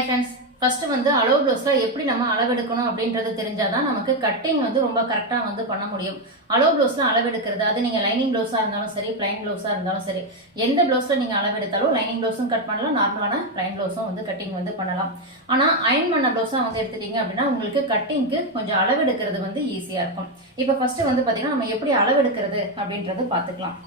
Hi friends first வந்து அளவு ப்ளவுஸில் எப்படி நம்ம அளவெடுக்கணும் அப்படின்றது தெரிஞ்சால் தான் நமக்கு கட்டிங் வந்து ரொம்ப கரெக்டாக வந்து பண்ண முடியும். அளவு ப்ளவுஸில் அளவெடுக்கிறது அது நீங்கள் லைனிங் ப்ளவுஸாக இருந்தாலும் சரி பிளைன் ப்ளவுஸாக இருந்தாலும் சரி எந்த ப்ளவுஸில் நீங்கள் அளவெடுத்தாலும் லைனிங் ப்ளவுஸும் கட் பண்ணலாம் நார்மலான பிளைன் ப்ளவுஸும் வந்து கட்டிங் வந்து பண்ணலாம். ஆனால் அயன் பண்ண ப்ளவுஸாக வந்து எடுத்துட்டீங்க அப்படின்னா உங்களுக்கு கட்டிங்க்கு கொஞ்சம் அளவெடுக்கிறது வந்து ஈஸியாக இருக்கும். இப்போ ஃபஸ்ட்டு வந்து பார்த்தீங்கன்னா நம்ம எப்படி அளவெடுக்கிறது அப்படின்றது பார்த்துக்கலாம்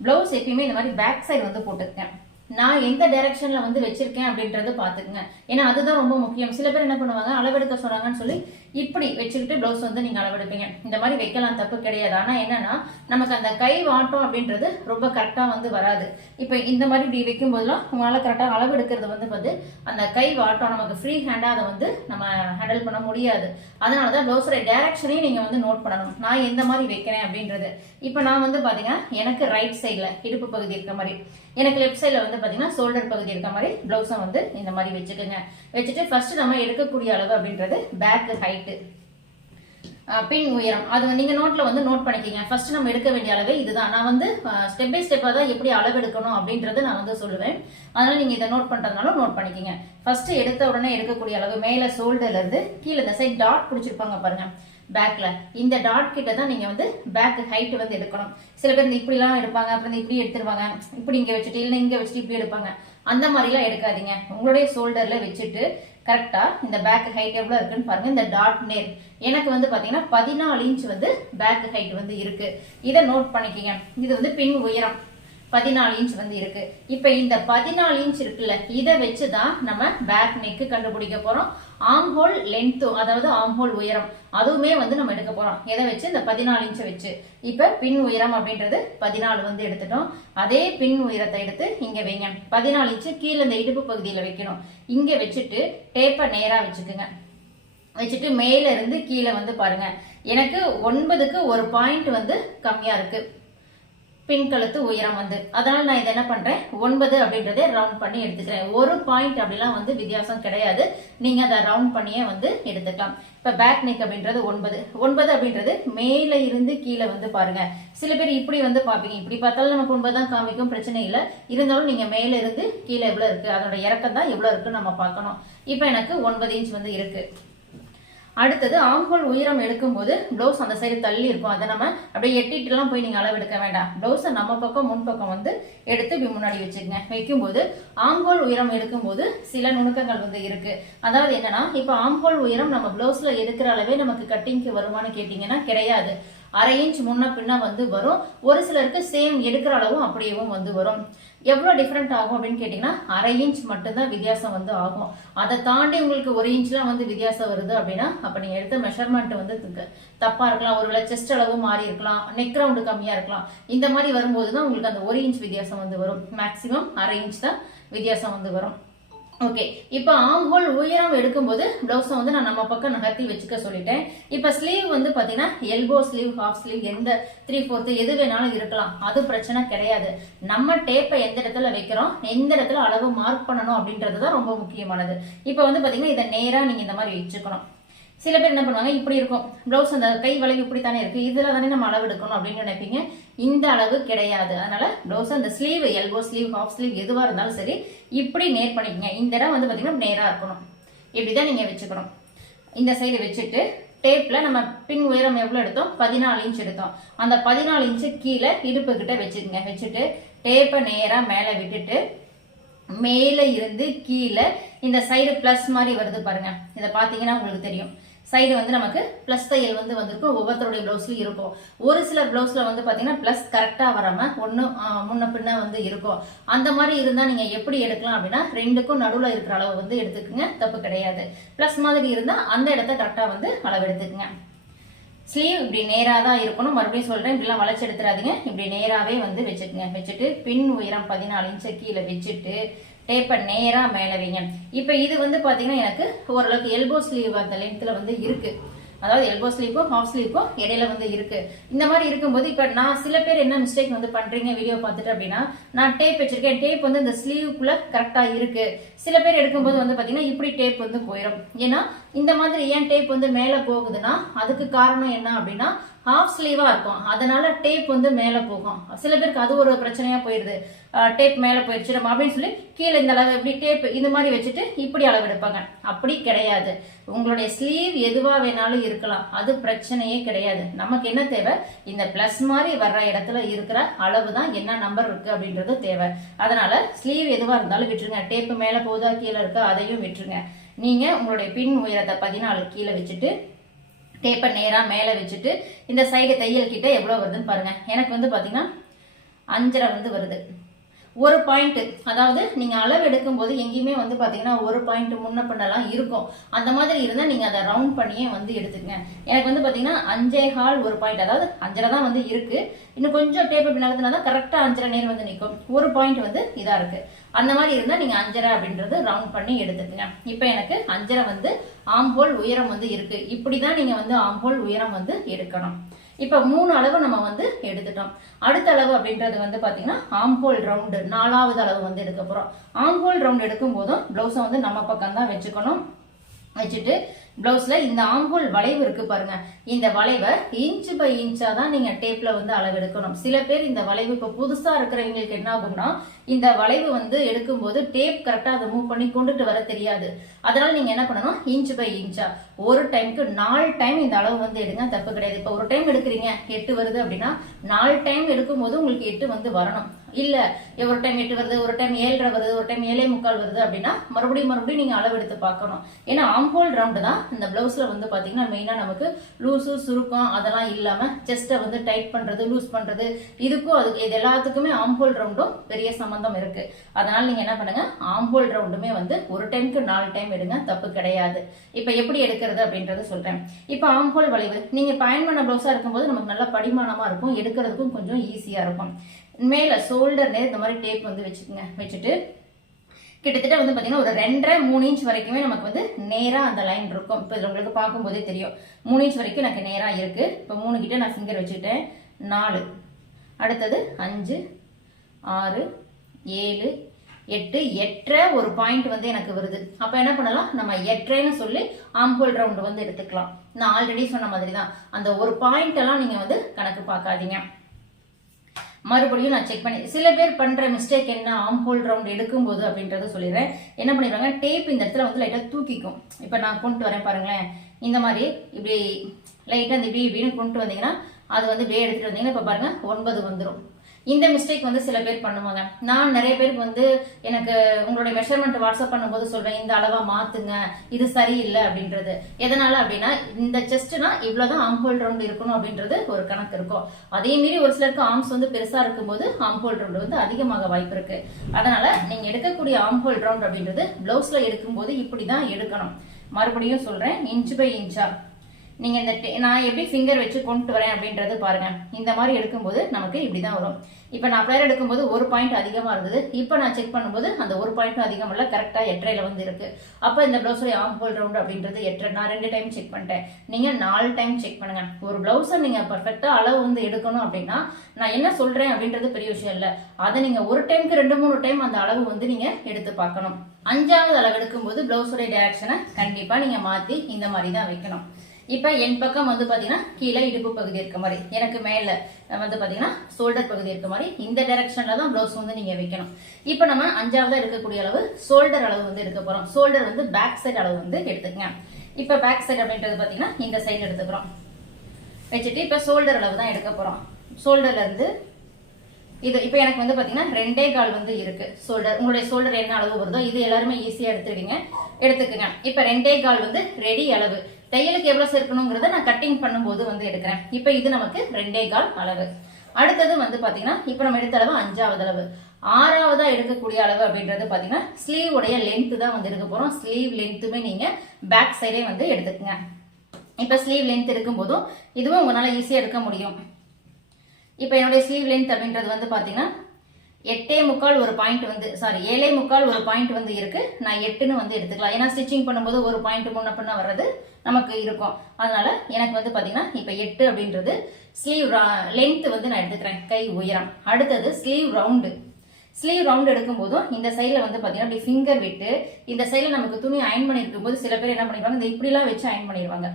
ப்ளவுஸ் எப்பயுமே இந்த மாதிரி பேக் சைடு வந்து போட்டுருக்கேன் நான் எந்த டைரக்ஷன்ல வந்து வச்சிருக்கேன் அப்படின்றது பாத்துக்கங்க ஏன்னா அதுதான் ரொம்ப முக்கியம். சில பேர் என்ன பண்ணுவாங்க? அளவெடுக்க சொல்றாங்கன்னு சொல்லி இப்படி வச்சுக்கிட்டு ப்ளவுஸ் வந்து நீங்க அளவெடுப்பீங்க. இந்த மாதிரி வைக்கலாம் தப்பு கிடையாது. ஆனா என்னன்னா நமக்கு அந்த கை வாட்டம் அப்படின்றது ரொம்ப கரெக்டா வந்து வராது. இப்போ இந்த மாதிரி இப்படி வைக்கும் போதெல்லாம் உங்களால கரெக்டா அளவெடுக்கிறது வந்து வந்து அந்த கை வாட்டம் நமக்கு ஃப்ரீ ஹேண்டா அதை வந்து நம்ம ஹேண்டில் பண்ண முடியாது. அதனாலதான் ப்ளவுஸோட டைரக்ஷனையும் நீங்க வந்து நோட் பண்ணணும். நான் எந்த மாதிரி வைக்கிறேன் அப்படின்றது. இப்போ நான் வந்து பாத்தீங்கன்னா எனக்கு ரைட் சைட்ல இடுப்பு பகுதி இருக்க மாதிரி எனக்கு லெஃப்ட் சைடில் வந்து பார்த்தீங்கன்னா ஷோல்டர் பகுதி இருக்க மாதிரி ப்ளவுஸை வந்து இந்த மாதிரி வச்சுக்கோங்க. வச்சுட்டு ஃபர்ஸ்ட் நம்ம எடுக்கக்கூடிய அளவு அப்படின்றது பேக் ஹைட்டு பின் உயரம். அது நீங்கள் நீங்க வந்து நோட் பண்ணிக்கிங்க. ஃபர்ஸ்ட் நம்ம எடுக்க வேண்டிய அளவே இதுதான். நான் வந்து ஸ்டெப் பை ஸ்டெப்பாக தான் எப்படி அளவு எடுக்கணும் அப்படின்றது நான் வந்து சொல்லுவேன். அதனால் நீங்கள் இதை நோட் பண்ணுறதுனாலும் நோட் பண்ணிக்கிங்க. ஃபர்ஸ்ட் எடுத்த உடனே எடுக்கக்கூடிய அளவு மேலே ஷோல்டர்லேருந்து கீழே இந்த சைட் டாட் பிடிச்சிருப்பாங்க பாருங்க. பேக்கில் இந்த டாட் கிட்ட தான் நீங்கள் வந்து பேக் ஹைட் வந்து எடுக்கணும். சில பேர் இந்த இப்படிலாம் எடுப்பாங்க அப்புறம் இப்படி எடுத்துருவாங்க. இப்படி இங்கே வச்சுட்டு இல்லை இங்கே வச்சுட்டு இப்படி எடுப்பாங்க. அந்த மாதிரிலாம் எடுக்காதீங்க. உங்களுடைய ஷோல்டரில் வச்சுட்டு கரெக்டா இந்த பேக் ஹைட் எவ்வளவு இருக்குன்னு பாருங்க. இந்த டாட் நேர் எனக்கு வந்து பாத்தீங்கன்னா பதினாலு இன்ச் வந்து பேக் ஹைட் வந்து இருக்கு. இதை நோட் பண்ணிக்கங்க. இது வந்து பின் உயரம். பதினாலு இன்ச் வந்து இருக்கு. இப்ப இந்த பதினாலு இன்ச் இருக்குல்ல இதை வச்சுதான் நம்ம பேக் நெக்கு கண்டுபிடிக்க போறோம். ஆம் ஹோல் லென்த்து அதாவது ஆம் ஹோல் உயரம். அதுவுமே வந்து நம்ம எடுக்க போறோம். எதை வச்சு? இந்த பதினாலு இன்ச்சை வச்சு. இப்ப பின் உயரம் அப்படின்றது பதினாலு வந்து எடுத்துட்டோம். அதே பின் உயரத்தை எடுத்து இங்க வைங்க. பதினாலு இன்ச்சு கீழே இந்த இடுப்பு பகுதியில வைக்கணும். இங்க வச்சுட்டு டேப்பை நேரா வச்சுக்குங்க. வச்சுட்டு மேல இருந்து கீழே வந்து பாருங்க. எனக்கு ஒன்பதுக்கு ஒரு பாயிண்ட் வந்து கம்மியா இருக்கு. பின்கழுத்து உயரம் வந்து. அதனால நான் இதை என்ன பண்றேன்? ஒன்பது அப்படின்றதே ரவுண்ட் பண்ணி எடுத்துக்கிறேன். ஒரு பாயிண்ட் அப்படிலாம் வந்து வித்தியாசம் கிடையாது. நீங்க அதை ரவுண்ட் பண்ணியே வந்து எடுத்துக்கலாம். இப்ப பேக் நெக் அப்படின்றது ஒன்பது. ஒன்பது அப்படின்றது மேல இருந்து கீழே வந்து பாருங்க. சில பேர் இப்படி வந்து பாப்பீங்க இப்படி பார்த்தாலும் நமக்கு ஒன்பது தான் காமிக்கும். பிரச்சனை இல்லை. இருந்தாலும் நீங்க மேல இருந்து கீழே எவ்வளவு இருக்கு? அதோட இறக்கம் தான் எவ்வளவு இருக்குன்னு நம்ம பார்க்கணும். இப்ப எனக்கு ஒன்பது இன்ச் வந்து இருக்கு. அடுத்தது ஆம்ஹோல் உயரம் எடுக்கும்போது ப்ளவுஸ் அந்த சைடு தள்ளி இருக்கும். அதை நம்ம அப்படியே எட்டிட்டுலாம் போய் நீங்கள் அளவு எடுக்க வேண்டாம் ப்ளவுஸை நம்ம பக்கம் முன் பக்கம் வந்து எடுத்து இப்படி முன்னாடி வச்சுக்கங்க. வைக்கும்போது ஆம்ஹோல் உயரம் எடுக்கும்போது சில நுணுக்கங்கள் வந்து இருக்குது அதாவது என்னன்னா இப்போ ஆம்ஹோல் உயரம் நம்ம ப்ளவுஸில் எடுக்கிற அளவே நமக்கு கட்டிங்க்கு வருமானு கேட்டிங்கன்னா கிடையாது. அரை இன்ச் முன்ன பின்ன வந்து வரும். ஒரு சிலருக்கு சேம் எடுக்கிற அளவும் அப்படியேவும் வந்து வரும். எவ்வளோ டிஃப்ரெண்ட் ஆகும் அப்படின்னு கேட்டிங்கன்னா அரை இன்ச் மட்டும்தான் வித்தியாசம் வந்து ஆகும். அதை தாண்டி உங்களுக்கு ஒரு இன்ச்லாம் வந்து வித்தியாசம் வருது அப்படின்னா அப்போ நீங்கள் எடுத்த மெஷர்மெண்ட் வந்து தப்பாக தப்பா இருக்கலாம். ஒருவேளை செஸ்ட் அளவு மாறி இருக்கலாம். நெக் ரவுண்டு கம்மியாக இருக்கலாம். இந்த மாதிரி வரும்போது தான் உங்களுக்கு அந்த ஒரு இன்ச் வித்தியாசம் வந்து வரும். மேக்ஸிமம் அரை இன்ச் தான் வித்தியாசம் வந்து வரும். ஓகே இப்போ ஆம் ஹோல் உயரம் எடுக்கும்போது பிளவுஸை வந்து நான் நம்ம பக்கம் நகர்த்தி வச்சுக்க சொல்லிட்டேன். இப்போ ஸ்லீவ் வந்து பார்த்தீங்கன்னா எல்போ ஸ்லீவ் ஹாஃப் ஸ்லீவ் எந்த த்ரீ ஃபோர்த்து எது வேணாலும் இருக்கலாம். அது பிரச்சனை கிடையாது. நம்ம டேப்பை எந்த இடத்துல வைக்கிறோம் எந்த இடத்துல அளவு மார்க் பண்ணணும் அப்படின்றது தான் ரொம்ப முக்கியமானது. இப்போ வந்து பார்த்தீங்கன்னா இதை நேராக நீங்கள் இந்த மாதிரி வச்சுக்கணும். சில பேர் என்ன பண்ணுவாங்க இப்படி இருக்கும். ப்ளவுஸ் அந்த கை வளைவு இப்படி தானே இருக்கு இதுல தானே நம்ம அளவு எடுக்கணும் அப்படின்னு நினைப்பீங்க. இந்த அளவு கிடையாது. அதனால ப்ளவுஸ் அந்த sleeve elbow sleeve half sleeve எதுவா இருந்தாலும் சரி இப்படி நேர் பண்ணிக்கங்க. இந்த இடம் வந்து பாத்தீங்கன்னா நேரா இருக்கணும். இப்படிதான் நீங்க வச்சுக்கணும். இந்த சைடு வச்சுட்டு டேப்ல நம்ம பின் உயரம் எவ்வளவு எடுத்தோம்? பதினாலு இன்ச் எடுத்தோம். அந்த பதினாலு இன்ச்சு கீழே இடுப்பு கிட்ட வச்சுக்கங்க. வச்சுட்டு டேப்பை நேரா மேல விட்டுட்டு மேல இருந்து கீழே இந்த சைடு பிளஸ் மாதிரி வருது பாருங்க. இதை பாத்தீங்கன்னா உங்களுக்கு தெரியும். சைடு வந்து நமக்கு பிளஸ் தையல் வந்து வந்திருக்கும். ஒவ்வொருத்தருடைய பிளவுஸ்லயும் இருக்கும். ஒரு சில பிளவுஸ்ல வந்து பாத்தீங்கன்னா பிளஸ் கரெக்டா வராம ஒண்ணு முன்ன பின்ன வந்து இருக்கும். அந்த மாதிரி இருந்தா நீங்க எப்படி எடுக்கலாம் அப்படின்னா ரெண்டுக்கும் நடுவுல இருக்கிற அளவு வந்து எடுத்துக்கோங்க. தப்பு கிடையாது. பிளஸ் மாதிரி இருந்தா அந்த இடத்த கரெக்டா வந்து அளவு எடுத்துக்கோங்க ஸ்லீவ் இப்படி நேரா தான் இருக்கணும். மறுபடியும் சொல்றேன் இப்படிலாம் வளைச்சு எடுத்துறாதீங்க இப்படி நேராவே வந்து வச்சுக்கோங்க. வச்சுட்டு பின் உயரம் பதினாலு இன்ச்சு கீழே வச்சுட்டு டேப்பை நேராக மேலே வைங்க இப்போ இது வந்து பார்த்தீங்கன்னா எனக்கு ஓரளவுக்கு எல்போ ஸ்லீவ் அந்த லென்த்தில் வந்து இருக்குது அதாவது எல்போ ஸ்லீப்போ ஹாஃப் ஸ்லீப்போ இடையில வந்து இருக்கு. இந்த மாதிரி இருக்கும்போது இப்ப நான் சில பேர் என்ன மிஸ்டேக் வந்து பண்றீங்க வீடியோ பார்த்துட்டு அப்படின்னா நான் டேப் வச்சிருக்கேன். டேப் வந்து இந்த ஸ்லீவுக்குள்ள கரெக்டா இருக்கு. சில பேர் எடுக்கும்போது வந்து பாத்தீங்கன்னா இப்படி டேப் வந்து போயிடும் ஏன்னா இந்த மாதிரி ஏன் டேப் வந்து மேல போகுதுன்னா அதுக்கு காரணம் என்ன அப்படின்னா ஹாஃப் ஸ்லீவா இருக்கும். அதனால டேப் வந்து மேலே போகும். சில பேருக்கு அது ஒரு பிரச்சனையா போயிடுது. டேப் மேலே போயிடுச்சு. நம்ம அப்படின்னு சொல்லி கீழே இந்த அளவு இப்படி டேப் இந்த மாதிரி வச்சுட்டு இப்படி அளவு எடுப்பாங்க. அப்படி கிடையாது. உங்களுடைய ஸ்லீவ் எதுவா வேணாலும் இருக்கலாம். அது பிரச்சனையே கிடையாது. நமக்கு என்ன தேவை? இந்த பிளஸ் மாதிரி வர்ற இடத்துல இருக்கிற அளவு தான் என்ன நம்பர் இருக்கு அப்படின்றது தேவை. அதனால ஸ்லீவ் எதுவா இருந்தாலும் விட்டுருங்க. டேப் மேலே போகுதா கீழே இருக்கா அதையும் விட்டுருங்க. நீங்க உங்களுடைய பின் உயரத்தை பதினாலு கீழே வச்சுட்டு டேப்பை நேராக மேலே வச்சுட்டு இந்த சைடு தையல் கிட்ட எவ்வளோ வருதுன்னு பாருங்கள் எனக்கு வந்து பார்த்தீங்கன்னா அஞ்சரை வந்து வருது. ஒரு பாயிண்ட் அதாவது நீங்க அளவு எடுக்கும் போது எங்கேயுமே வந்து பாத்தீங்கன்னா ஒரு பாயிண்ட் முன்ன பின்னலாம் இருக்கும். அந்த மாதிரி இருந்தா நீங்க அதை ரவுண்ட் பண்ணியே வந்து எடுத்துக்கங்க. எனக்கு வந்து பாத்தீங்கன்னா அஞ்சே ஹால் ஒரு பாயிண்ட் அதாவது அஞ்சரை தான் வந்து இருக்கு. இன்னும் கொஞ்சம் டேப் இப்படி நகர்த்தினா தான் கரெக்டா அஞ்சரை நேர் வந்து நிற்கும். ஒரு பாயிண்ட் வந்து இதா இருக்கு. அந்த மாதிரி இருந்தா நீங்க அஞ்சரை அப்படின்றது ரவுண்ட் பண்ணி எடுத்துக்கங்க. இப்போ எனக்கு அஞ்சரை வந்து ஆம்போல் உயரம் வந்து இருக்கு. இப்படிதான் நீங்க வந்து ஆம்போல் உயரம் வந்து எடுக்கணும். இப்போ மூணு அளவு நம்ம வந்து எடுத்துட்டோம். அடுத்த அளவு அப்படின்றது வந்து பார்த்தீங்கன்னா ஆம்போல் ரவுண்டு நாலாவது அளவு வந்து எடுக்க போகிறோம் ஆம்போல் ரவுண்ட் எடுக்கும் போதும் ப்ளவுஸை வந்து நம்ம பக்கம் தான் வச்சுக்கணும். வச்சுட்டு பிளவுஸ்ல இந்த ஆம்போல் வளைவு இருக்கு பாருங்க. இந்த வளைவை இன்ச் பை இன்ச்சா தான் நீங்க டேப்ல வந்து அளவு எடுக்கணும். சில பேர் இந்த வளைவு இப்ப புதுசா இருக்கிறவங்களுக்கு என்ன ஆகும்னா இந்த வளைவு வந்து எடுக்கும்போது டேப் கரெக்டா அதை மூவ் பண்ணி கொண்டுட்டு வர தெரியாது. அதனால நீங்க என்ன பண்ணணும்? இன்ச் பை இன்ச்சா ஒரு டைம்க்கு நாலு டைம் இந்த அளவு வந்து எடுங்க. தப்பு கிடையாது. இப்ப ஒரு டைம் எடுக்கிறீங்க எட்டு வருது அப்படின்னா நாலு டைம் எடுக்கும்போது உங்களுக்கு எட்டு வந்து வரணும். இல்ல ஒரு டைம் எட்டு வருது ஒரு டைம் ஏழரை வருது ஒரு டைம் ஏழே முக்கால் வருது அப்படின்னா மறுபடியும் மறுபடியும் நீங்க அளவெடுத்து பார்க்கணும். ஏன்னா ஆம்போல் ரவுண்டு தான் இந்த பிளவுஸ்ல வந்து பாத்தீங்கன்னா மெயினா நமக்கு லூசு சுருக்கம் அதெல்லாம் இல்லாம செஸ்ட்டை வந்து டைட் பண்றது லூஸ் பண்றது இதுக்கும் அது இது எல்லாத்துக்குமே ஆம்போல் ரவுண்டும் பெரிய சம்பந்தம் இருக்கு. அதனால நீங்க என்ன பண்ணுங்க ஆம்போல் ரவுண்டுமே வந்து ஒரு டைம்க்கு நாலு டைம் எடுங்க தப்பு கிடையாது. இப்ப எப்படி எடுக்கிறது அப்படின்றத சொல்றேன். இப்ப ஆம்போல் வளைவு நீங்க பயன் பண்ண பிளவுஸா இருக்கும்போது நமக்கு நல்லா படிமானமா இருக்கும் எடுக்கிறதுக்கும் கொஞ்சம் ஈஸியா இருக்கும். மேல ஷோல்டர் நேர் இந்த மாதிரி டேப் வந்து வச்சுக்கோங்க வச்சுட்டு கிட்டத்தட்ட வந்து பார்த்தீங்கன்னா ஒரு ரெண்டரை மூணு இன்ச் வரைக்குமே நமக்கு வந்து நேராக அந்த லைன் இருக்கும். இப்போ இதில் உங்களுக்கு பார்க்கும்போதே தெரியும். மூணு இன்ச் வரைக்கும் எனக்கு நேராக இருக்குது இப்போ மூணு கிட்ட நான் ஃபிங்கர் வச்சுக்கிட்டேன். நாலு. அடுத்தது அஞ்சு ஆறு ஏழு எட்டு. எட்டரை ஒரு பாயிண்ட் வந்து எனக்கு வருது. அப்போ என்ன பண்ணலாம்? நம்ம எட்டரைன்னு சொல்லி ஆம்போல் ரவுண்டு வந்து எடுத்துக்கலாம். நான் ஆல்ரெடி சொன்ன மாதிரி தான் அந்த ஒரு பாயிண்ட் எல்லாம் நீங்கள் வந்து கணக்கு பார்க்காதீங்க. மறுபடியும் நான் செக் பண்ணி சில பேர் பண்ற மிஸ்டேக் என்ன ஆம்போல் ரவுண்ட் எடுக்கும்போது அப்படின்றத சொல்லிடுறேன். என்ன பண்ணிடுவாங்க? டேப் இந்த இடத்துல வந்து லைட்டா தூக்கிக்கும். இப்போ நான் கொண்டு வரேன் பாருங்களேன். இந்த மாதிரி இப்படி லைட்டா இந்த இப்படி இப்படின்னு கொண்டு வந்தீங்கன்னா அது வந்து இப்படியே எடுத்துட்டு வந்தீங்கன்னா இப்போ பாருங்க ஒன்பது வந்துடும் இந்த மிஸ்டேக் வந்து சில பேர் பண்ணுவாங்க. நான் நிறைய பேருக்கு வந்து எனக்கு உங்களுடைய மெஷர்மெண்ட் வாட்ஸ்அப் பண்ணும்போது சொல்வேன் இந்த அளவா மாத்துங்க இது சரியில்லை அப்படின்றது. எதனால அப்படின்னா இந்த செஸ்ட்னா இவ்வளவுதான் ஆம்போல் ரவுண்ட் இருக்கணும் அப்படின்றது ஒரு கணக்கு இருக்கும். அதே மீறி ஒரு சிலருக்கு ஆர்ம்ஸ் வந்து பெருசா இருக்கும்போது ஆம்போல் ரவுண்ட் வந்து அதிகமாக வாய்ப்பு இருக்கு. அதனால நீங்க எடுக்கக்கூடிய ஆம்போல் ரவுண்ட் அப்படின்றது பிளவுஸ்ல எடுக்கும்போது இப்படிதான் எடுக்கணும். மறுபடியும் சொல்றேன் இன்ச் பை இன்ச்சா நீங்க இந்த நான் எப்படி ஃபிங்கர் வச்சு கொண்டு வரேன் அப்படின்றது பாருங்க. இந்த மாதிரி எடுக்கும்போது நமக்கு இப்படிதான் வரும். இப்போ நான் பிளேயர் எடுக்கும்போது ஒரு பாயிண்ட் அதிகமா இருந்தது. இப்போ நான் செக் பண்ணும்போது அந்த ஒரு பாயிண்ட் அதிகம் இல்ல கரெக்டா எட்டரைல வந்து இருக்கு. அப்போ இந்த பிளவுஸோட ஆம் ஹோல் ரவுண்ட் அப்படின்றது எட்டரை நான் ரெண்டு டைம் செக் பண்ணிட்டேன். நீங்க நாலு டைம் செக் பண்ணுங்க. ஒரு பிளவுஸை நீங்க பர்ஃபெக்டா அளவு வந்து எடுக்கணும் அப்படின்னா நான் என்ன சொல்றேன் அப்படின்றது பெரிய விஷயம் இல்ல. அதை நீங்க ஒரு டைம்க்கு ரெண்டு மூணு டைம் அந்த அளவு வந்து நீங்க எடுத்து பார்க்கணும். அஞ்சாவது அளவு எடுக்கும்போது பிளவுஸோட டைரக்ஷனை கண்டிப்பா நீங்க மாத்தி இந்த மாதிரி தான் வைக்கணும். இப்போ என் பக்கம் வந்து பார்த்தீங்கன்னா கீழே இடுப்பு பகுதி இருக்க மாதிரி எனக்கு மேலே வந்து பார்த்தீங்கன்னா ஷோல்டர் பகுதி இருக்க மாதிரி இந்த டைரக்ஷனில் தான் ப்ளவுஸ் வந்து நீங்கள் வைக்கணும். இப்போ நம்ம அஞ்சாவதா இருக்கக்கூடிய அளவு ஷோல்டர் அளவு வந்து எடுக்க போகிறோம் ஷோல்டர் வந்து பேக் சைடு அளவு வந்து எடுத்துக்கங்க. இப்போ பேக் சைடு அப்படின்றது பார்த்தீங்கன்னா இந்த சைடு எடுத்துக்கிறோம். வச்சுட்டு இப்போ ஷோல்டர் அளவு தான் எடுக்க போகிறோம் ஷோல்டர்ல இருந்து இது இப்போ எனக்கு வந்து பாத்தீங்கன்னா ரெண்டே கால் வந்து இருக்கு. ஷோல்டர் உங்களுடைய ஷோல்டர் என்ன அளவு வருதோ இது எல்லாருமே ஈஸியா எடுத்துருவீங்க எடுத்துக்கங்க. இப்போ ரெண்டே கால் வந்து ரெடி அளவு. தையலுக்கு எவ்வளவு சேர்க்கணுங்கிறத நான் கட்டிங் பண்ணும்போது வந்து எடுக்கிறேன். இப்போ இது நமக்கு ரெண்டே கால் அளவு. அடுத்தது வந்து பாத்தீங்கன்னா இப்போ நம்ம எடுத்த அளவு அஞ்சாவது அளவு. ஆறாவதா எடுக்கக்கூடிய அளவு அப்படின்றது பாத்தீங்கன்னா ஸ்லீவ் உடைய லென்த் தான் வந்து எடுக்க போறோம். ஸ்லீவ் லென்த்துமே நீங்க பேக் சைடே வந்து எடுத்துக்கங்க. இப்போ ஸ்லீவ் லென்த் எடுக்கும்போதும் இதுவும் உங்களால ஈஸியா எடுக்க முடியும். இப்போ என்னுடைய ஸ்லீவ் லென்த் அப்படின்றது வந்து பார்த்தீங்கன்னா எட்டே முக்கால் ஒரு பாயிண்ட் வந்து சாரி ஏழே முக்கால் ஒரு பாயிண்ட் வந்து இருக்கு. நான் எட்டுன்னு வந்து எடுத்துக்கலாம். ஏன்னா ஸ்டிச்சிங் பண்ணும்போது ஒரு பாயிண்ட் முன்ன பின்ன வர்றது நமக்கு இருக்கும். அதனால எனக்கு வந்து பார்த்திங்கன்னா இப்போ எட்டு அப்படின்றது ஸ்லீவ் லென்த் வந்து நான் எடுத்துக்கிறேன். கை உயரம். அடுத்தது ஸ்லீவ் ரவுண்டு ஸ்லீவ் ரவுண்ட் எடுக்கும் போதும் இந்த சைடில் வந்து பார்த்தீங்கன்னா அப்படி ஃபிங்கர் விட்டு இந்த சைடில் நமக்கு துணி அயன் பண்ணியிருக்கும் போது சில பேர் என்ன பண்ணிடுவாங்க இந்த இப்படிலாம் வச்சு அயன் பண்ணிடுவாங்க.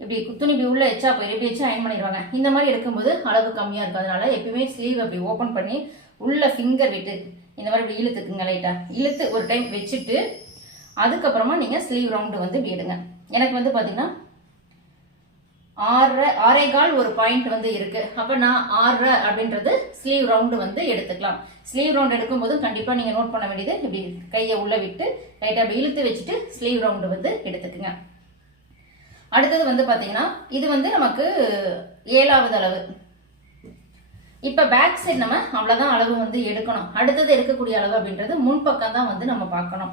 இப்படி துணி இப்படி உள்ள எச்சா போயிடும் இப்படி வச்சு அயன் பண்ணிடுவாங்க. இந்த மாதிரி எடுக்கும்போது அளவு கம்மியாக இருக்கும். அதனால எப்பயுமே ஸ்லீவ் அப்படி ஓப்பன் பண்ணி உள்ள ஃபிங்கர் விட்டு. இந்த மாதிரி இப்படி இழுத்துக்குங்க லைட்டாக இழுத்து ஒரு டைம் வச்சுட்டு அதுக்கப்புறமா நீங்கள் ஸ்லீவ் ரவுண்டு வந்து இப்படி எடுங்க. எனக்கு வந்து பார்த்தீங்கன்னா ஆறரை ஆறே கால் ஒரு பாயிண்ட் வந்து இருக்கு. அப்ப நான் ஆறரை அப்படின்றது ஸ்லீவ் ரவுண்டு வந்து எடுத்துக்கலாம். ஸ்லீவ் ரவுண்ட் எடுக்கும்போது கண்டிப்பா நீங்க நோட் பண்ண வேண்டியது இப்படி கையை உள்ள விட்டு லைட்டா அப்படி இழுத்து வச்சுட்டு ஸ்லீவ் ரவுண்டு வந்து எடுத்துக்குங்க. அடுத்தது வந்து பாத்தீங்கன்னா இது வந்து நமக்கு ஏழாவது அளவு. இப்ப பேக் சைடு நம்ம அவ்வளவுதான் அளவு வந்து எடுக்கணும். அடுத்தது எடுக்கக்கூடிய அளவு அப்படின்றது முன்பக்கம் தான் வந்து நம்ம பார்க்கணும்.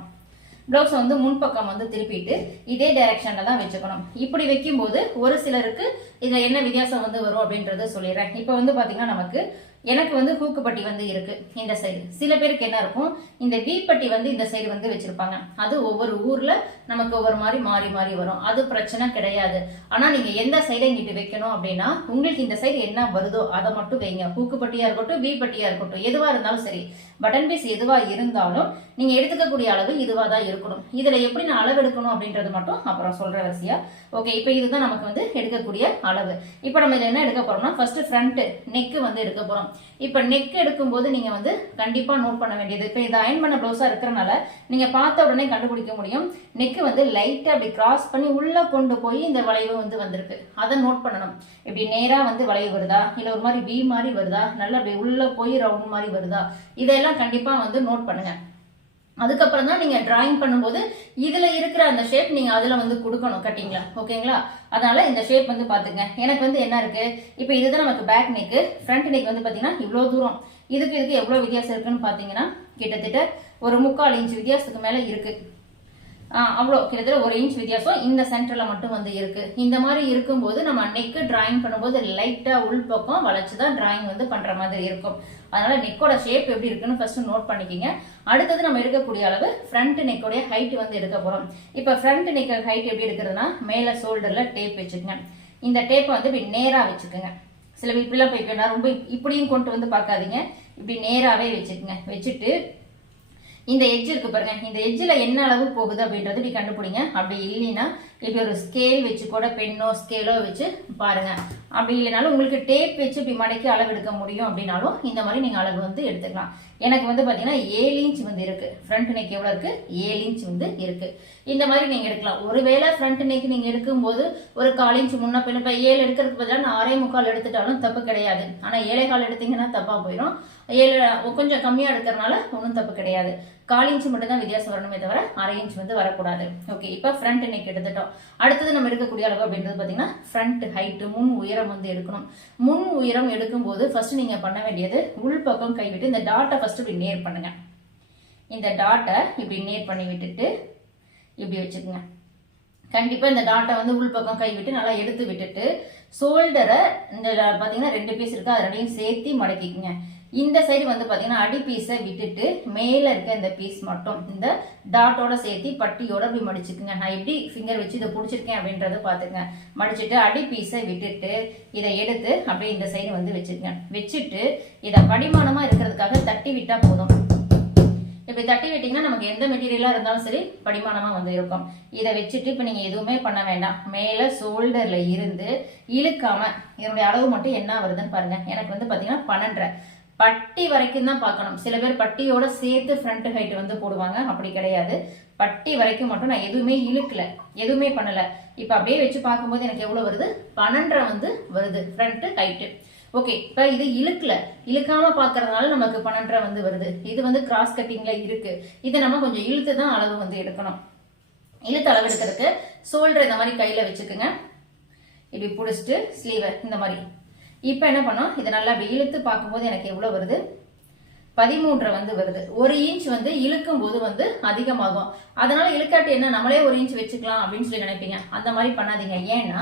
ப்ளவுஸை வந்து முன்பக்கம் வந்து திருப்பிட்டு இதே டைரக்ஷன்ல தான் வச்சுக்கணும். இப்படி வைக்கும்போது ஒரு சிலருக்கு இதுல என்ன வித்தியாசம் வந்து வரும் அப்படின்றத சொல்லிடுறேன். இப்போ வந்து பாத்தீங்கன்னா நமக்கு எனக்கு வந்து ஹூக்குப்பட்டி வந்து இருக்கு இந்த சைடு சில பேருக்கு என்ன இருக்கும்? இந்த வீப்பட்டி வந்து இந்த சைடு வந்து வச்சிருப்பாங்க. அது ஒவ்வொரு ஊர்ல நமக்கு ஒவ்வொரு மாதிரி மாறி மாறி வரும். அது பிரச்சனை கிடையாது. ஆனா நீங்க எந்த சைடை இங்கிட்டு வைக்கணும் அப்படின்னா உங்களுக்கு இந்த சைடு என்ன வருதோ அதை மட்டும் வைங்க. ஹூக்குப்பட்டியா இருக்கட்டும் வீப்பட்டியா இருக்கட்டும் எதுவா இருந்தாலும் சரி. பட்டன் பீஸ் எதுவா இருந்தாலும் நீங்க எடுத்துக்கக்கூடிய அளவு இதுவா தான் இருக்கணும். இதுல எப்படி நான் அளவு எடுக்கணும் அப்படின்றது மட்டும் அப்புறம் சொல்ற ரசியா ஓகே இப்போ இதுதான் நமக்கு வந்து எடுக்கக்கூடிய அளவு. இப்போ நம்ம இதில் என்ன எடுக்க போறோம்னா ஃபர்ஸ்ட் ஃப்ரண்ட் நெக் வந்து எடுக்க போறோம். இப்போ நெக் எடுக்கும்போது நீங்க வந்து கண்டிப்பா நோட் பண்ண வேண்டியது. இப்போ இது அயன் பண்ண ப்ளவுஸா இருக்கிறனால நீங்க பார்த்த உடனே கண்டுபிடிக்க முடியும். நெக் வந்து லைட்டா அப்படி கிராஸ் பண்ணி உள்ள கொண்டு போய் இந்த வளைவு வந்து வந்திருக்கு. அதை நோட் பண்ணணும். இப்படி நேரா வந்து வளைவு வருதா? இல்ல ஒரு மாதிரி வி மாதிரி வருதா? நல்லா அப்படி உள்ள போய் ரவுண்ட் மாதிரி வருதா? இதெல்லாம் கண்டிப்பா வந்து நோட் பண்ணுங்க. அதுக்கப்புறம் தான் நீங்க டிராயிங் பண்ணும்போது இதுல இருக்கிற அந்த ஷேப் நீங்க அதுல வந்து கொடுக்கணும் கட்டிங்களா? ஓகேங்களா? அதனால இந்த ஷேப் வந்து பாத்துங்க எனக்கு வந்து என்ன இருக்கு? இப்போ இதுதான் நமக்கு பேக் நெக் ஃப்ரண்ட் நெக் வந்து பாத்தீங்கன்னா இவ்வளவு தூரம். இதுக்கு இதுக்கு எவ்வளவு வித்தியாசம் இருக்குன்னு பாத்தீங்கன்னா கிட்டத்தட்ட ஒரு முக்கால் இன்ச் வித்தியாசத்துக்கு மேல இருக்கு. அவ்வளோ கிட்டத்தட்ட ஒரு இன்ச் வித்தியாசம் இந்த சென்டரில் மட்டும் வந்து இருக்கு. இந்த மாதிரி இருக்கும்போது நம்ம நெக்கு டிராயிங் பண்ணும்போது லைட்டாக உள்பக்கம் வளைச்சு தான் டிராயிங் வந்து பண்ணுற மாதிரி இருக்கும். அதனால நெக்கோட ஷேப் எப்படி இருக்குன்னு ஃபர்ஸ்ட் நோட் பண்ணிக்கிங்க. அடுத்தது நம்ம எடுக்கக்கூடிய அளவு ஃப்ரண்ட் நெக்கோடைய ஹைட் வந்து எடுக்க போகிறோம் இப்போ ஃப்ரண்ட் நெக் ஹைட் எப்படி எடுக்கிறதுனா மேலே ஷோல்டரில் டேப் வச்சுக்கோங்க. இந்த டேப்பை வந்து இப்படி நேராக வச்சுக்கோங்க. சில பேர் இப்படிலாம் போய் ரொம்ப இப்படியும் கொண்டு வந்து பார்க்காதீங்க. இப்படி நேராகவே வச்சுக்கோங்க. வச்சுட்டு இந்த எட்ஜ் இருக்கு பாருங்க. இந்த எட்ஜில் என்ன அளவு போகுது அப்படின்றது இப்படி கண்டுபிடிங்க. அப்படி இல்லைன்னா இப்படி ஒரு ஸ்கேல் வச்சு கூட பெண்ணோ ஸ்கேலோ வச்சு பாருங்க. அப்படி இல்லைனாலும் உங்களுக்கு டேப் வச்சு இப்படி மடக்கி அளவு எடுக்க முடியும் அப்படின்னாலும் இந்த மாதிரி நீங்கள் அளவு வந்து எடுத்துக்கலாம். எனக்கு வந்து பார்த்தீங்கன்னா ஏழு இன்ச் வந்து இருக்கு. ஃப்ரண்ட் நெக் எவ்வளோ இருக்கு? ஏழு இன்ச் வந்து இருக்கு. இந்த மாதிரி நீங்கள் எடுக்கலாம். ஒருவேளை ஃப்ரண்ட் நெக் நீங்கள் எடுக்கும்போது ஒரு கால் இன்ச் முன்ன பின்ன இப்போ ஏழு எடுக்கிறதுக்கு பதிலாக நான் ஆறே முக்கால் எடுத்துட்டாலும் தப்பு கிடையாது. ஆனால் ஏழை கால் எடுத்தீங்கன்னா தப்பாக போயிடும் ஏழு கொஞ்சம் கம்மியாக எடுக்கிறனால ஒன்றும் தப்பு கிடையாது. கால் இன்ச் மட்டும் தான் வித்தியாசம் வரணுமே தவிர அரை இன்ச் வந்து வரக்கூடாது. ஓகே இப்போ ஃப்ரண்ட் நெக் எடுத்துட்டோம். அடுத்தது நம்ம எடுக்கக்கூடிய அளவு அப்படின்றது பார்த்தீங்கன்னா ஃப்ரண்ட் ஹைட்டு முன் உயரம் வந்து எடுக்கணும். முன் உயரம் எடுக்கும்போது ஃபர்ஸ்ட் நீங்கள் பண்ண வேண்டியது உள்பக்கம் கைவிட்டு இந்த டாட்டை ஃபர்ஸ்ட் இப்படி நேர் பண்ணுங்க. இந்த டாட்டை இப்படி நேர் பண்ணி விட்டுட்டு இப்படி வச்சுக்கோங்க. கண்டிப்பா இந்த டாட்டை வந்து உள்பக்கம் கைவிட்டு நல்லா எடுத்து விட்டுட்டு ஷோல்டரை இந்த பாத்தீங்கன்னா ரெண்டு பீஸ் இருக்கு அது ரெண்டையும் சேர்த்து மடக்கிக்குங்க. இந்த சைடு வந்து பாத்தீங்கன்னா அடி பீஸை விட்டுட்டு மேல இருக்க இந்த பீஸ் மட்டும் இந்த டாட்டோட சேர்த்து பட்டியோட அப்படி மடிச்சுக்குங்க. நான் எப்படி ஃபிங்கர் வச்சு இதை பிடிச்சிருக்கேன் அப்படின்றத பாத்துங்க மடிச்சுட்டு அடி பீஸை விட்டுட்டு இதை எடுத்து அப்படியே இந்த சைடு வந்து வச்சுக்கங்க. வச்சுட்டு இதை படிமானமா இருக்கிறதுக்காக தட்டி விட்டா போதும். இப்படி தட்டி விட்டீங்கன்னா நமக்கு எந்த மெட்டீரியலா இருந்தாலும் சரி படிமானமா வந்து இருக்கும். இதை வச்சுட்டு இப்ப நீங்க எதுவுமே பண்ண வேண்டாம். மேல ஷோல்டர்ல இருந்து இழுக்காம இதனுடைய அளவு மட்டும் என்ன வருதுன்னு பாருங்க. எனக்கு வந்து பாத்தீங்கன்னா பன்னெண்டரை. பட்டி வரைக்கும் தான் பார்க்கணும். சில பேர் பட்டியோட சேர்த்து ஃப்ரண்ட் ஹைட் வந்து போடுவாங்க. அப்படி கிடையாது. பட்டி வரைக்கும் மட்டும் நான் எதுவுமே இழுக்கல. எதுவுமே பண்ணல. இப்ப அப்படியே வச்சு பார்க்கும்போது எனக்கு எவ்வளவு வருது? பன்னெண்டரை வந்து வருது. ஃப்ரண்ட் ஹைட்டு ஓகே இப்ப இது இழுக்கல. இழுக்காம பாக்குறதுனால நமக்கு பன்னெண்டரை வந்து வருது. இது வந்து கிராஸ் கட்டிங்ல இருக்கு. இதை நம்ம கொஞ்சம் இழுத்து தான் அளவு வந்து எடுக்கணும். இழுத்து அளவு எடுக்கிறதுக்கு சோல்டர் இந்த மாதிரி கையில வச்சுக்கோங்க. இப்படி பிடிச்சிட்டு ஸ்லீவர் இந்த மாதிரி. இப்போ என்ன பண்ணோம்? இதை நல்லா அப்படி இழுத்து பார்க்கும்போது எனக்கு எவ்வளோ வருது? பதிமூன்றரை வந்து வருது. ஒரு இன்ச் வந்து இழுக்கும் போது வந்து அதிகமாகும். அதனால இழுக்காட்டி என்ன? நம்மளே ஒரு இன்ச் வச்சுக்கலாம் அப்படின்னு சொல்லி நினைப்பீங்க. அந்த மாதிரி பண்ணாதீங்க. ஏன்னா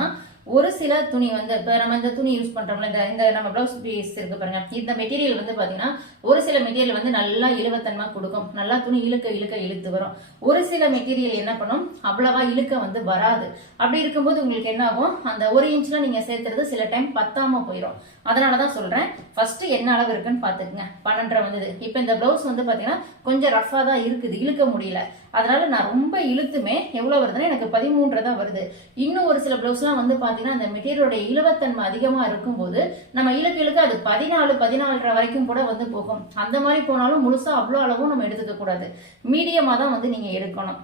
ஒரு சில துணி வந்து இப்போ நம்ம இந்த துணி யூஸ் பண்றோம்ல இந்த இந்த நம்ம பிளவுஸ் பீஸ் இருக்கு பாருங்க. இந்த மெட்டீரியல் வந்து பாத்தீங்கன்னா ஒரு சில மெட்டீரியல் வந்து நல்லா இழுவத்தன்மை கொடுக்கும். நல்லா துணி இழுக்க இழுக்க இழுத்து வரும். ஒரு சில மெட்டீரியல் என்ன பண்ணும்? அவ்வளவா இழுக்க வந்து வராது. அப்படி இருக்கும்போது உங்களுக்கு என்ன ஆகும்? அந்த ஒரு இன்ச்ல நீங்க சேர்த்துறது சில டைம் பத்தாம போயிடும் அதனால தான் சொல்கிறேன் ஃபஸ்ட்டு என்ன அளவு இருக்குன்னு பார்த்துக்குங்க. பன்னெண்டரை வந்தது. இப்போ இந்த ப்ளவுஸ் வந்து பார்த்தீங்கன்னா கொஞ்சம் ரஃபாக தான் இருக்குது. இழுக்க முடியல. அதனால நான் ரொம்ப இழுத்துமே எவ்வளோ வருதுன்னா எனக்கு பதிமூன்றரை தான் வருது. இன்னும் ஒரு சில ப்ளவுஸ்லாம் வந்து பார்த்தீங்கன்னா அந்த மெட்டீரியலோட இழுவத்தன்மை அதிகமாக இருக்கும்போது நம்ம இழுக்க இழுக்க அது பதினாலு பதினாலரை வரைக்கும் கூட வந்து போகும். அந்த மாதிரி போனாலும் முழுசாக அவ்வளோ அளவும் நம்ம எடுத்துக்க கூடாது மீடியமாக தான் வந்து நீங்கள் எடுக்கணும்.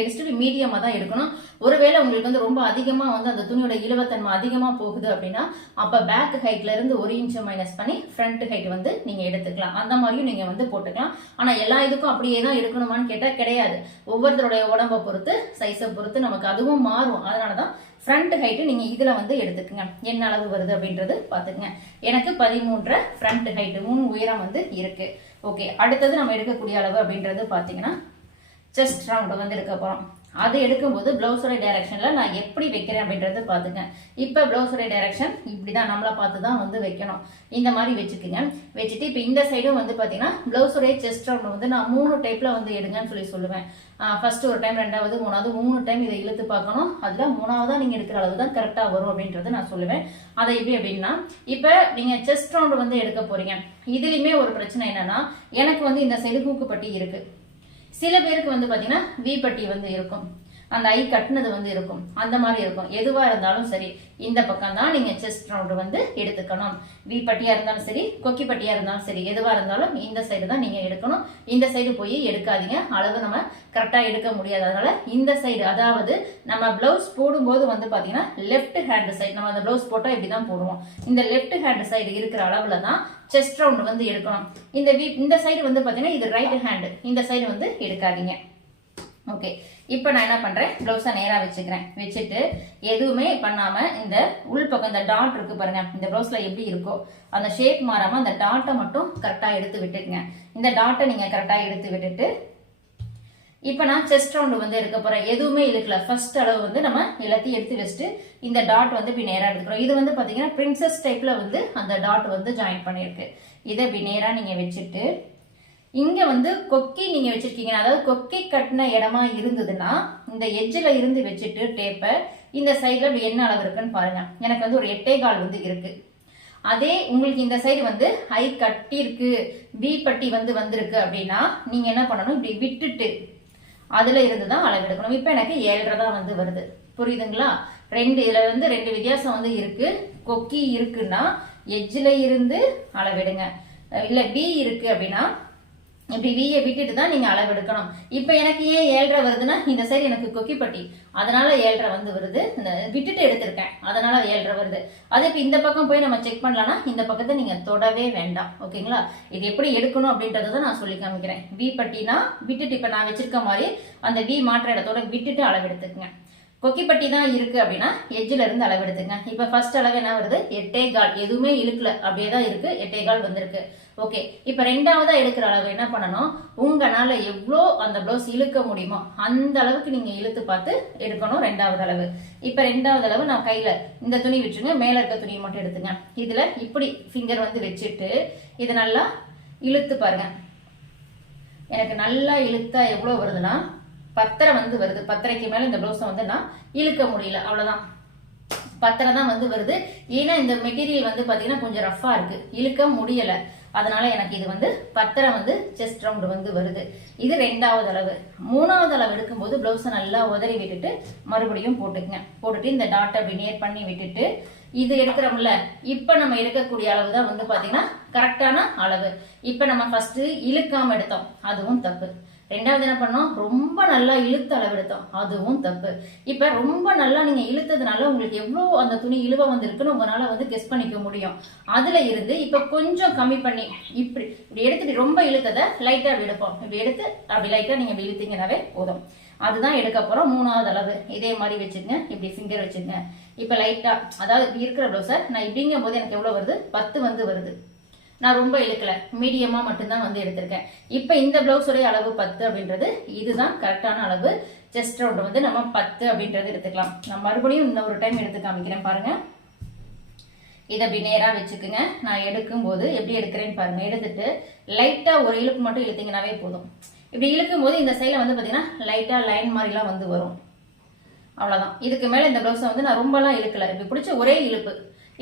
எக்ஸ்ட்ரீம் மீடியமாக தான் இருக்கணும் ஒருவேளை உங்களுக்கு வந்து ரொம்ப அதிகமாக வந்து அந்த துணியோட இலவத்தன்மை அதிகமாக போகுது அப்படின்னா அப்போ பேக் ஹைட்லேருந்து ஒரு இன்ச்சு மைனஸ் பண்ணி ஃப்ரண்ட் ஹைட் வந்து நீங்கள் எடுத்துக்கலாம். அந்த மாதிரியும் நீங்கள் வந்து போட்டுக்கலாம். ஆனால் எல்லா இதுக்கும் அப்படியே தான் எடுக்கணுமான்னு கேட்டால் கிடையாது. ஒவ்வொருத்தருடைய உடம்பை பொறுத்து சைஸை பொறுத்து நமக்கு அதுவும் மாறும். அதனால தான் ஃப்ரண்ட் ஹைட்டு நீங்கள் இதில் வந்து எடுத்துக்கங்க. என்ன அளவு வருது அப்படின்றது பார்த்துக்குங்க. எனக்கு பதிமூன்றரை ஃப்ரண்ட் ஹைட்டு மூணு உயரம் வந்து இருக்குது ஓகே அடுத்தது நம்ம எடுக்கக்கூடிய அளவு அப்படின்றது பார்த்தீங்கன்னா செஸ்ட் ரவுண்டு வந்து எடுக்க போகிறோம் அது எடுக்கும்போது ப்ளவுஸோட டைரக்ஷனில் நான் எப்படி வைக்கிறேன் அப்படின்றது பார்த்துங்க. இப்போ ப்ளவுஸோட டைரக்ஷன் இப்படி தான் நம்மளை பார்த்து தான் வந்து வைக்கணும். இந்த மாதிரி வச்சுக்கோங்க. வச்சுட்டு இப்போ இந்த சைடும் வந்து பார்த்தீங்கன்னா ப்ளவுஸோடைய செஸ்ட் ரவுண்ட் வந்து நான் மூணு டைப்பில் வந்து எடுங்கன்னு சொல்லி சொல்லுவேன். ஃபர்ஸ்ட் ஒரு டைம் ரெண்டாவது மூணாவது மூணு டைம் இதை இழுத்து பார்க்கணும். அதில் மூணாவதாக நீங்கள் எடுக்கிற அளவு தான் கரெக்டாக வரும் அப்படின்றத நான் சொல்லுவேன். அதை எப்படி அப்படின்னா இப்போ நீங்கள் செஸ்ட் ரவுண்டு வந்து எடுக்க போகிறீங்க இதுலேயுமே ஒரு பிரச்சனை என்னென்னா எனக்கு வந்து இந்த சைடு ஹூக்குப்பட்டி இருக்குது சில பேருக்கு வந்து பார்த்தீங்கன்னா வீப்பட்டி வந்து இருக்கும். அந்த ஐ கட்டினது வந்து இருக்கும். அந்த மாதிரி இருக்கும். எதுவாக இருந்தாலும் சரி இந்த பக்கம் தான் நீங்கள் செஸ்ட் ரவுண்டு வந்து எடுத்துக்கணும். வீப்பட்டியாக இருந்தாலும் சரி கொக்கி பட்டியாக இருந்தாலும் சரி எதுவாக இருந்தாலும் இந்த சைடு தான் நீங்கள் எடுக்கணும். இந்த சைடு போய் எடுக்காதீங்க. அளவு நம்ம கரெக்டாக எடுக்க முடியாது. அதனால இந்த சைடு அதாவது நம்ம பிளவுஸ் போடும்போது வந்து பார்த்தீங்கன்னா லெஃப்ட் ஹேண்ட் சைடு நம்ம அந்த பிளவுஸ் போட்டால் இப்படி தான் போடுவோம். இந்த லெஃப்ட் ஹேண்ட் சைடு இருக்கிற அளவில் தான் செஸ்ட் ரவுண்ட் வந்து எடுக்கணும். இந்த வீ இந்த சைடு வந்து பார்த்தீங்கன்னா இது ரைட் ஹேண்டு இந்த சைடு வந்து எடுக்காதீங்க. ஓகே இப்போ நான் என்ன பண்ணுறேன் ப்ளவுஸை நேராக வச்சுக்கிறேன். வச்சுட்டு எதுவுமே பண்ணாமல் இந்த உள் பக்கம் இந்த டாட் இருக்கு பாருங்க. இந்த ப்ளவுஸில் எப்படி இருக்கோ அந்த ஷேப் மாறாமல் அந்த டாட்டை மட்டும் கரெக்டாக எடுத்து விட்டுக்குங்க. இந்த டாட்டை நீங்கள் கரெக்டாக எடுத்து விட்டுட்டு இப்போ நான் செஸ்ட் ரவுண்டு வந்து எடுக்க போகிறேன் எதுவுமே இழுக்கல ஃபர்ஸ்ட் அளவு வந்து நம்ம எல்லாத்தையும் எடுத்து வச்சுட்டு இந்த டாட் வந்து இப்படி நேராக எடுத்துக்கிறோம். இது வந்து பார்த்தீங்கன்னா பிரின்சஸ் டைப்பில் வந்து அந்த டாட் வந்து ஜாயின் பண்ணியிருக்கு. இதை இப்படி நேராக நீங்கள் வச்சுட்டு இங்க வந்து கொக்கி நீங்க வச்சிருக்கீங்க. அதாவது கொக்கி கட்டின இடமா இருந்ததுன்னா இந்த எஜ்ஜில் இருந்து வச்சுட்டு டேப்பை இந்த சைடில் என்ன அளவு இருக்குன்னு பாருங்க. எனக்கு வந்து ஒரு எட்டே கால் வந்து இருக்கு. அதே உங்களுக்கு இந்த சைடு வந்து ஐ கட்டி இருக்கு பி பட்டி வந்து வந்திருக்கு அப்படின்னா நீங்க என்ன பண்ணணும்? இப்படி விட்டுட்டு அதுல இருந்து தான் அளவு இப்போ எனக்கு ஏழரை தான் வந்து வருது. புரியுதுங்களா? ரெண்டு இதுல வந்து ரெண்டு வித்தியாசம் வந்து இருக்கு. கொக்கி இருக்குன்னா எஜ்ஜில் இருந்து அளவெடுங்க இல்ல பி இருக்கு அப்படின்னா இப்படி வியை விட்டுட்டு தான் நீங்க அளவு எடுக்கணும். இப்போ எனக்கு ஏன் ஏழ்ரை வருதுன்னா இந்த சைடு எனக்கு கொக்கிப்பட்டி. அதனால ஏழ்ரை வந்து வருது. இந்த விட்டுட்டு எடுத்திருக்கேன். அதனால ஏழ்ரை வருது. அது இப்போ இந்த பக்கம் போய் நம்ம செக் பண்ணலாம்னா இந்த பக்கத்தை நீங்க தொடவே வேண்டாம். ஓகேங்களா? இது எப்படி எடுக்கணும் அப்படின்றத நான் சொல்லி காமிக்கிறேன். வி பட்டினா விட்டுட்டு இப்போ நான் வச்சிருக்க மாதிரி அந்த வி மாற்ற இடத்தோட விட்டுட்டு அளவு எடுத்துக்கங்க. கொக்கிப்பட்டி தான் இருக்கு அப்படின்னா எஜ்ஜில் இருந்து அளவு எடுத்துங்க இப்போ ஃபர்ஸ்ட் அளவு என்ன வருது? எட்டே கால். எதுவுமே இழுக்கல. அப்படியே தான் இருக்கு. எட்டே கால் வந்திருக்கு. ஓகே இப்போ ரெண்டாவதா எடுக்கிற அளவு என்ன பண்ணணும்? உங்களால எவ்வளோ அந்த ப்ளவுஸ் இழுக்க முடியுமோ அந்த அளவுக்கு நீங்க இழுத்து பார்த்து எடுக்கணும் ரெண்டாவது அளவு. இப்போ ரெண்டாவது அளவு நான் கையில இந்த துணி வச்சுங்க. மேல இருக்க துணியை மட்டும் எடுத்துங்க. இதுல இப்படி ஃபிங்கர் வந்து வச்சுட்டு இதை நல்லா இழுத்து பாருங்க. எனக்கு நல்லா இழுத்தா எவ்வளோ வருதுன்னா பத்தரை வந்து வருது. பத்தரைக்கு மேல இந்த ப்ளவுஸை வந்து நான் இழுக்க முடியல. அவ்வளவுதான். பத்தரை தான் வந்து வருது. ஏன்னா இந்த மெட்டீரியல் வந்து பாத்தீங்கன்னா கொஞ்சம் ரஃபா இருக்கு. இழுக்க முடியல. அதனால எனக்கு இது வந்து பத்தரை வந்து செஸ்ட் ரவுண்டு வந்து வருது. இது ரெண்டாவது அளவு. மூணாவது அளவு எடுக்கும்போது பிளவுஸை நல்லா உதறி விட்டுட்டு மறுபடியும் போட்டுக்கங்க. போட்டுட்டு இந்த டாட்டை அப்படி நேர் பண்ணி விட்டுட்டு இது எடுக்கிறோம்ல. இப்போ நம்ம எடுக்கக்கூடிய அளவு தான் வந்து பாத்தீங்கன்னா கரெக்டான அளவு. இப்போ நம்ம ஃபர்ஸ்ட் இழுக்காம எடுத்தோம். அதுவும் தப்பு. ரெண்டாவது என்ன பண்ணோம் ரொம்ப நல்லா இழுத்து அளவெடுத்தோம். அதுவும் தப்பு. இப்ப ரொம்ப நல்லா நீங்க இழுத்ததுனால உங்களுக்கு எவ்வளவு அந்த துணி இழுவ வந்திருக்குன்னு உங்களால வந்து கெஸ் பண்ணிக்க முடியும். அதுல இருந்து இப்ப கொஞ்சம் கம்மி பண்ணி இப்படி இப்படி எடுத்துட்டு ரொம்ப இழுத்ததை லைட்டா அப்படி எடுப்போம். இப்படி எடுத்து அப்படி லைட்டா நீங்க இப்படி இழுத்தீங்கன்னாவே போதும். அதுதான் எடுக்க போறோம். மூணாவது அளவு. இதே மாதிரி வச்சுங்க இப்படி ஃபிங்கர் வச்சுங்க இப்ப லைட்டா அதாவது இருக்கிற ப்ளவுஸை நான் இப்படிங்கும் போது எனக்கு எவ்வளவு வருது? பத்து வந்து வருது. நான் ரொம்ப இழுக்கல. மீடியமா மட்டும்தான் வந்து எடுத்திருக்கேன். இப்போ இந்த பிளவுஸுடைய அளவு பத்து அப்படின்றது இதுதான் கரெக்டான அளவு. செஸ்ட் ரவுண்ட் வந்து நம்ம பத்து அப்படின்றது எடுத்துக்கலாம். நான் மறுபடியும் இன்னொரு ஒரு டைம் எடுத்து காமிக்கிறேன் பாருங்க. இதை அப்படி நேராக வச்சுக்குங்க. நான் எடுக்கும் போது எப்படி எடுக்கிறேன்னு பாருங்க. எடுத்துட்டு லைட்டாக ஒரு இழுப்பு மட்டும் இழுத்தீங்கன்னாவே போதும். இப்படி இழுக்கும் போது இந்த சைடில் வந்து பார்த்தீங்கன்னா லைட்டாக லைன் மாதிரிலாம் வந்து வரும். அவ்வளோதான் இதுக்கு மேலே இந்த ப்ளவுஸை வந்து நான் ரொம்பலாம் இழுக்கலை. இப்படி பிடிச்ச ஒரே இழுப்பு.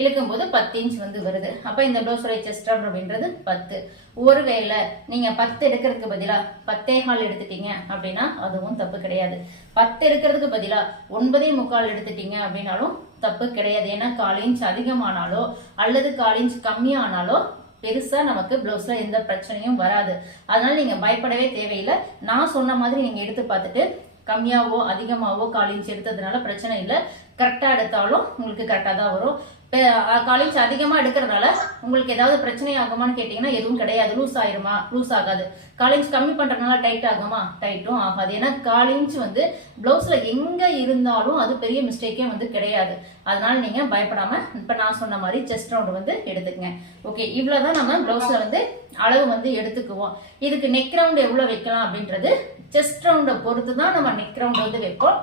இழுக்கும் போது பத்து இன்ச் வந்து வருது. அப்ப இந்த பிளவுஸோட செஸ்ட் அப்படின்றது பத்து. ஒருவேளை நீங்க பத்து எடுக்கிறதுக்கு பதிலா பத்தே கால் எடுத்துட்டீங்க அப்படின்னா அதுவும் தப்பு கிடையாது. பத்து எடுக்கிறதுக்கு பதிலா ஒன்பதே முக்கால் எடுத்துட்டீங்க அப்படின்னாலும் தப்பு கிடையாது. ஏன்னா கால் இன்ச் அதிகமானாலோ அல்லது கால் இன்ச் கம்மியானாலோ பெருசா நமக்கு பிளவுஸ்ல எந்த பிரச்சனையும் வராது. அதனால நீங்க பயப்படவே தேவையில்லை. நான் சொன்ன மாதிரி நீங்க எடுத்து பார்த்துட்டு கம்மியாவோ அதிகமாவோ கால் இன்ச் எடுத்ததுனால பிரச்சனை இல்லை. கரெக்டா எடுத்தாலும் உங்களுக்கு கரெக்டா தான் வரும். காலிங்ஸ் அதிகமாக அதிகமா எடுக்கிறதுனால உங்களுக்கு ஏதாவது பிரச்சனை ஆகுமான்னு கேட்டீங்கன்னா எதுவும் கிடையாது. லூஸ் ஆயிருமா? லூஸ் ஆகாது. காலிங்ஸ் கம்மி பண்றதுனால டைட் ஆகுமா? டைட்டும் ஆகாது. ஏன்னா கால் வந்து பிளவுஸ்ல எங்க இருந்தாலும் அது பெரிய மிஸ்டேக்கே வந்து கிடையாது. அதனால நீங்க பயப்படாம இப்ப நான் சொன்ன மாதிரி செஸ்ட் ரவுண்ட் வந்து எடுத்துக்கங்க. ஓகே இவ்வளவுதான் நம்ம பிளவுஸ்ல வந்து அளவு வந்து எடுத்துக்குவோம். இதுக்கு நெக் ரவுண்ட் எவ்வளவு வைக்கலாம் அப்படின்றது செஸ்ட் ரவுண்டை பொறுத்து தான் நம்ம நெக் ரவுண்ட் வந்து வைப்போம்.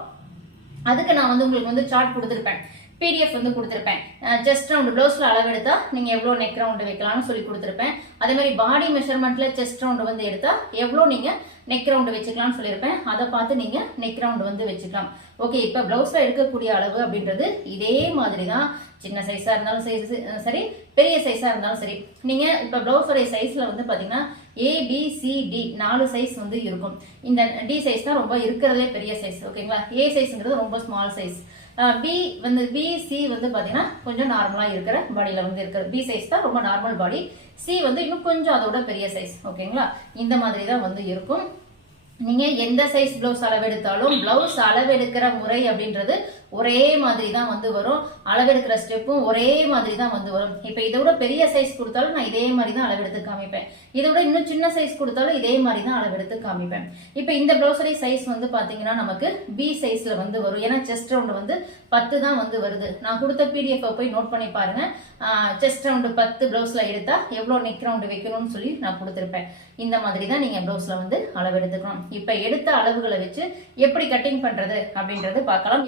அதுக்கு நான் வந்து உங்களுக்கு வந்து சார்ட் கொடுத்துருப்பேன். பிடிஎஃப் வந்து கொடுத்துருப்பேன். செஸ்ட் ரவுண்டு ப்ளவுஸில் அளவெடுத்தா நீங்கள் எவ்வளோ நெக் ரவுண்டு வைக்கலாம்னு சொல்லி கொடுத்துருப்பேன். அதே மாதிரி பாடி மெஷர்மெண்ட்டில் செஸ்ட் ரவுண்டு வந்து எடுத்தால் எவ்வளோ நீங்கள் நெக் ரவுண்டு வச்சுக்கலாம்னு சொல்லியிருப்பேன். அதை பார்த்து நீங்கள் நெக் ரவுண்டு வந்து வச்சுக்கலாம். ஓகே இப்போ ப்ளவுஸில் எடுக்கக்கூடிய அளவு அப்படின்றது இதே மாதிரி தான் சின்ன சைஸாக இருந்தாலும் சைஸ் சரி பெரிய சைஸாக இருந்தாலும் சரி. நீங்கள் இப்போ ப்ளவுஸோடைய சைஸில் வந்து பார்த்தீங்கன்னா ஏபிசிடி நாலு சைஸ் வந்து இருக்கும். இந்த டி சைஸ் தான் ரொம்ப இருக்கிறதே பெரிய சைஸ் ஓகேங்களா ஏ சைஸ்ங்கிறது ரொம்ப ஸ்மால் சைஸ் பி வந்து பி சி வந்து பார்த்தீங்கன்னா கொஞ்சம் நார்மலாக இருக்கிற பாடியில் வந்து இருக்கிற பி சைஸ் தான் ரொம்ப நார்மல் பாடி சி வந்து இன்னும் கொஞ்சம் அதோட பெரிய சைஸ் ஓகேங்களா இந்த மாதிரி தான் வந்து இருக்கும். நீங்க எந்த சைஸ் பிளவுஸ் அளவெடுத்தாலும் பிளவுஸ் அளவெடுக்கிற முறை அப்படின்றது ஒரே மாதிரி தான் வந்து வரும். அளவெடுக்கிற ஸ்டெப்பும் ஒரே மாதிரி தான் வந்து வரும். இப்போ இதை விட பெரிய சைஸ் கொடுத்தாலும் நான் இதே மாதிரி தான் அளவெடுத்து காமிப்பேன். இதை விட இன்னும் சின்ன சைஸ் கொடுத்தாலும் இதே மாதிரி தான் அளவெடுத்து காமிப்பேன். இப்போ இந்த பிளவுஸோடைய சைஸ் வந்து பார்த்தீங்கன்னா நமக்கு பி சைஸில் வந்து வரும். ஏன்னா செஸ்ட் ரவுண்டு வந்து பத்து தான் வந்து வருது. நான் கொடுத்த பிடிஎஃப் போய் நோட் பண்ணி பாருங்க. செஸ்ட் ரவுண்டு பத்து ப்ளவுஸில் எடுத்தால் எவ்வளோ நெக் ரவுண்டு வைக்கணும்னு சொல்லி நான் கொடுத்துருப்பேன். இந்த மாதிரி தான் நீங்கள் ப்ளவுஸில் வந்து அளவெடுத்துக்கணும். இப்போ எடுத்த அளவுகளை வச்சு எப்படி கட்டிங் பண்ணுறது அப்படின்றது பார்க்கலாம்.